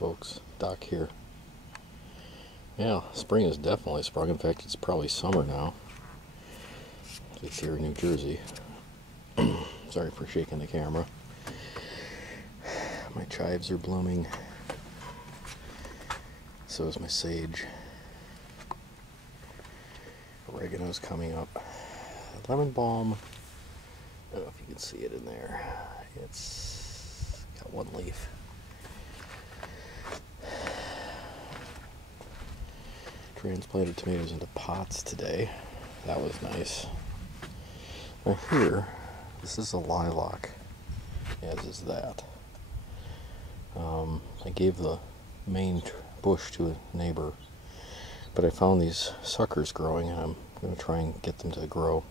folks. Doc here. Yeah, spring has definitely sprung. In fact, it's probably summer now, at least here in New Jersey. Sorry for shaking the camera. My chives are blooming. So is my sage. Oregano's coming up. Lemon balm. I don't know if you can see it in there. It's got one leaf. Transplanted tomatoes into pots today. That was nice. Now here, this is a lilac, as is that. I gave the main bush to a neighbor, but I found these suckers growing, and I'm going to try and get them to grow.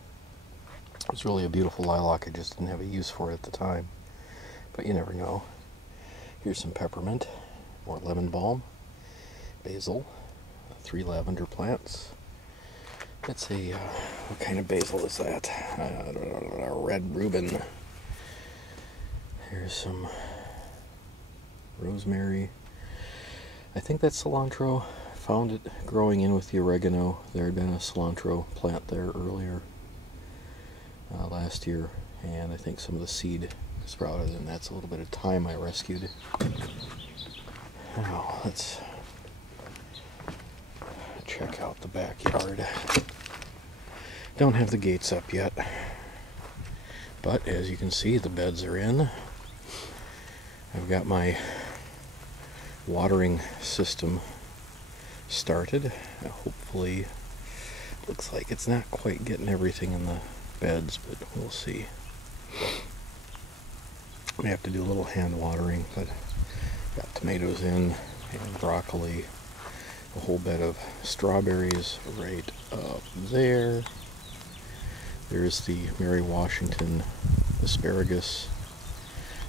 It's really a beautiful lilac. I just didn't have a use for it at the time, but you never know. Here's some peppermint, more lemon balm, basil, 3 lavender plants. That's a, what kind of basil is that? I don't know, a red Reuben. Here's some rosemary. I think that's cilantro. Found it growing in with the oregano. There had been a cilantro plant there earlier last year, and I think some of the seed sprouted, and that's a little bit of thyme I rescued. Now let's check out the backyard. Don't have the gates up yet, but as you can see, the beds are in. I've got my watering system started. Hopefully, looks like it's not quite getting everything in the beds, but we'll see. I have to do a little hand watering, but got tomatoes in and broccoli, a whole bed of strawberries right up there. There's the Mary Washington asparagus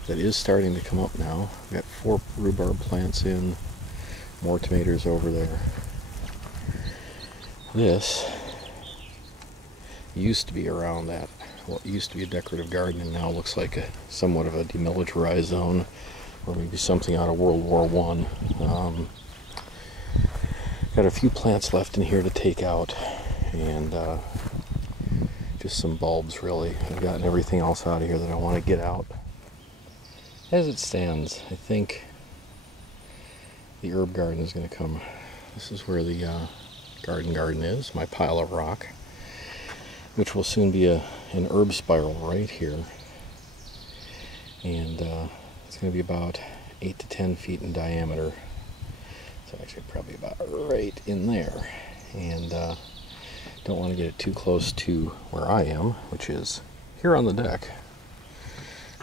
that is starting to come up now. I've got 4 rhubarb plants in, more tomatoes over there. This used to be around that, well, it used to be a decorative garden, and now looks like somewhat of a demilitarized zone, or maybe something out of World War I. Got a few plants left in here to take out, and just some bulbs really. I've gotten everything else out of here that I want to get out. As it stands, I think the herb garden is going to come. This is where the garden is, my pile of rock, which will soon be an herb spiral right here. And it's going to be about 8 to 10 feet in diameter. So actually probably about right in there. And don't want to get it too close to where I am, which is here on the deck.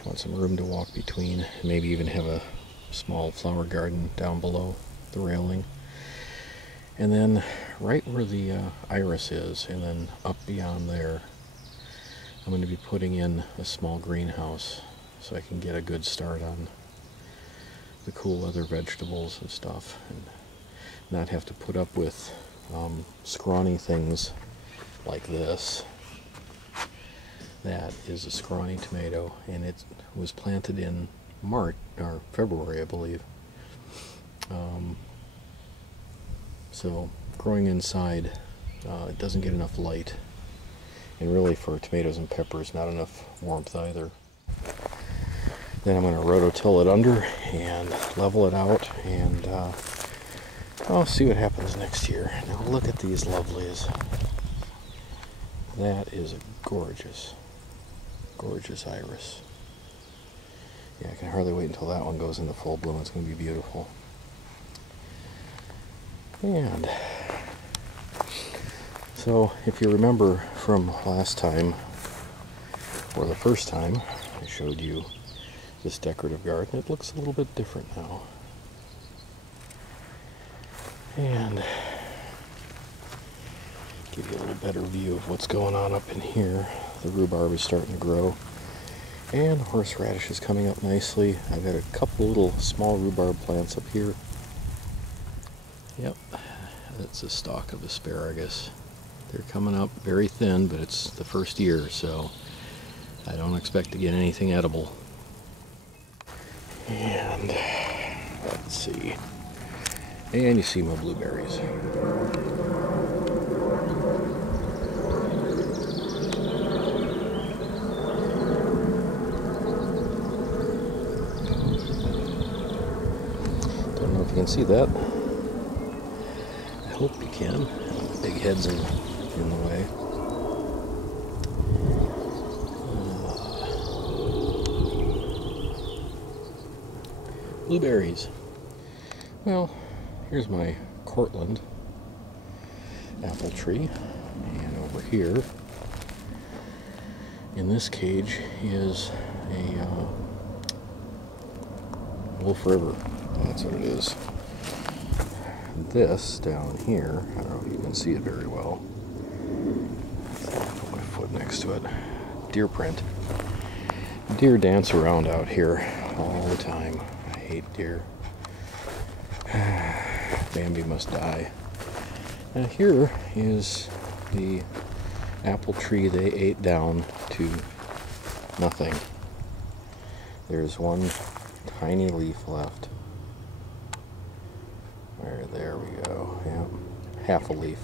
Want some room to walk between, maybe even have a small flower garden down below the railing. And then right where the iris is, and then up beyond there, I'm going to be putting in a small greenhouse so I can get a good start on the cool other vegetables and stuff, and not have to put up with scrawny things like this. That is a scrawny tomato, and it was planted in March or February, I believe. So growing inside, it doesn't get enough light, and really for tomatoes and peppers, not enough warmth either. Then I'm going to rototill it under and level it out, and I'll see what happens next year. Now look at these lovelies. That is a gorgeous iris. Yeah, I can hardly wait until that one goes into full bloom. It's going to be beautiful. And so if you remember from last time, or the first time I showed you this decorative garden, it looks a little bit different now. And give you a little better view of what's going on up in here. The rhubarb is starting to grow, and horseradish is coming up nicely. I've got a couple little small rhubarb plants up here. Yep, that's a stalk of asparagus. They're coming up very thin, but it's the first year, so I don't expect to get anything edible. And Let's see. And you see my blueberries. Don't know if you can see that. I hope you can. Big head's in the way. Blueberries. Well, here's my Cortland apple tree, and over here in this cage is a Wolf River. That's what it is. This down here, I don't know if you can see it very well. Put my foot next to it. Deer print. Deer dance around out here all the time. I hate deer. Bambi must die. Now here is the apple tree they ate down to nothing. There's one tiny leaf left. There we go. Yeah, half a leaf.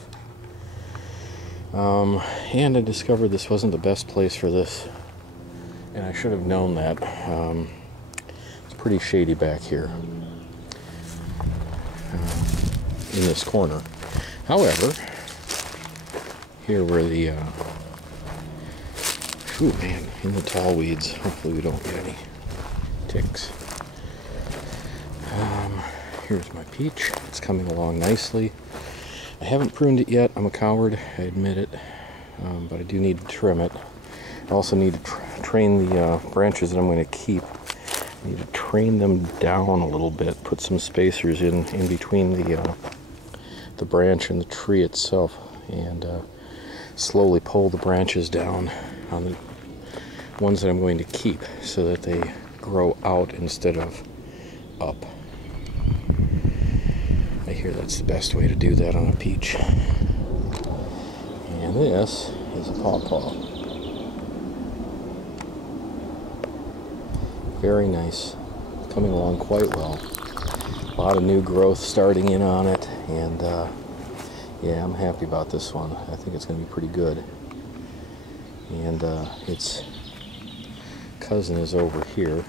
And I discovered this wasn't the best place for this, and I should have known that. It's pretty shady back here in this corner. However, here where the in the tall weeds. Hopefully we don't get any ticks. Here's my peach. It's coming along nicely. I haven't pruned it yet. I'm a coward, I admit it, but I do need to trim it. I also need to train the branches that I'm going to keep. I need to train them down a little bit, put some spacers in between the branch and the tree itself, and slowly pull the branches down on the ones that I'm going to keep so that they grow out instead of up. I hear that's the best way to do that on a peach. And this is a pawpaw. Very nice. It's coming along quite well. A lot of new growth starting in on it, and yeah, I'm happy about this one. I think it's going to be pretty good. And its cousin is over here.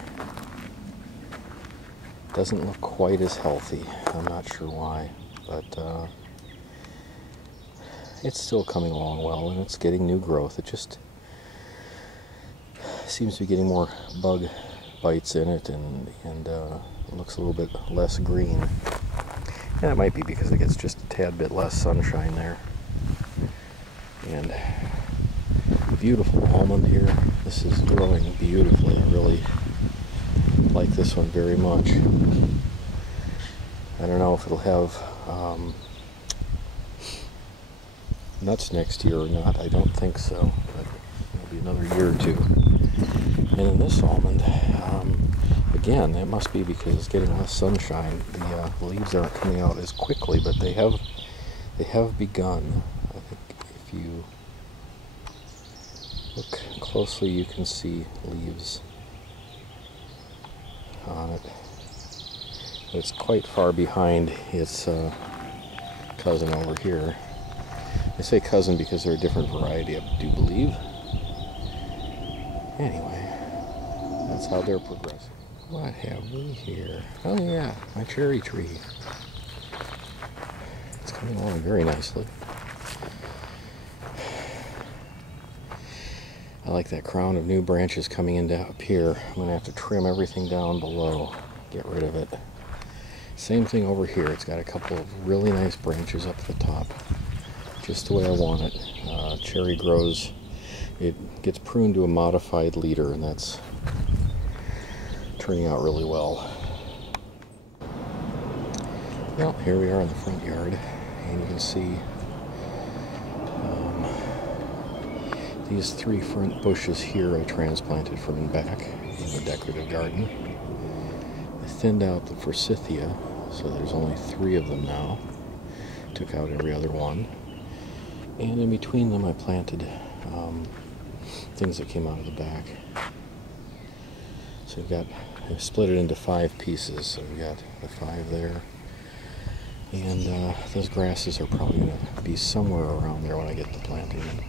Doesn't look quite as healthy. I'm not sure why, but it's still coming along well, and it's getting new growth. It just seems to be getting more bug bites in it, and it looks a little bit less green. And it might be because it gets just a tad bit less sunshine there. And beautiful almond here. This is growing beautifully. I really like this one very much. I don't know if it'll have nuts next year or not. I don't think so, but it'll be another year or two. And in this almond, again, it must be because it's getting less sunshine. The leaves aren't coming out as quickly, but they have begun. I think if you look closely, you can see leaves on it. But it's quite far behind its cousin over here. I say cousin because they're a different variety, I do believe. Anyway, that's how they're progressing. What have we here? Oh yeah, my cherry tree. It's coming along very nicely. I like that crown of new branches coming into up here. I'm going to have to trim everything down below, get rid of it. Same thing over here. It's got a couple of really nice branches up the top, just the way I want it. Cherry grows, it gets pruned to a modified leader, and that's turning out really well. Well, here we are in the front yard, and you can see these 3 front bushes here I transplanted from in back in the decorative garden. I thinned out the forsythia, so there's only 3 of them now. Took out every other one. And in between them I planted things that came out of the back. So I've split it into 5 pieces. So we've got the 5 there. And those grasses are probably going to be somewhere around there when I get the planting in.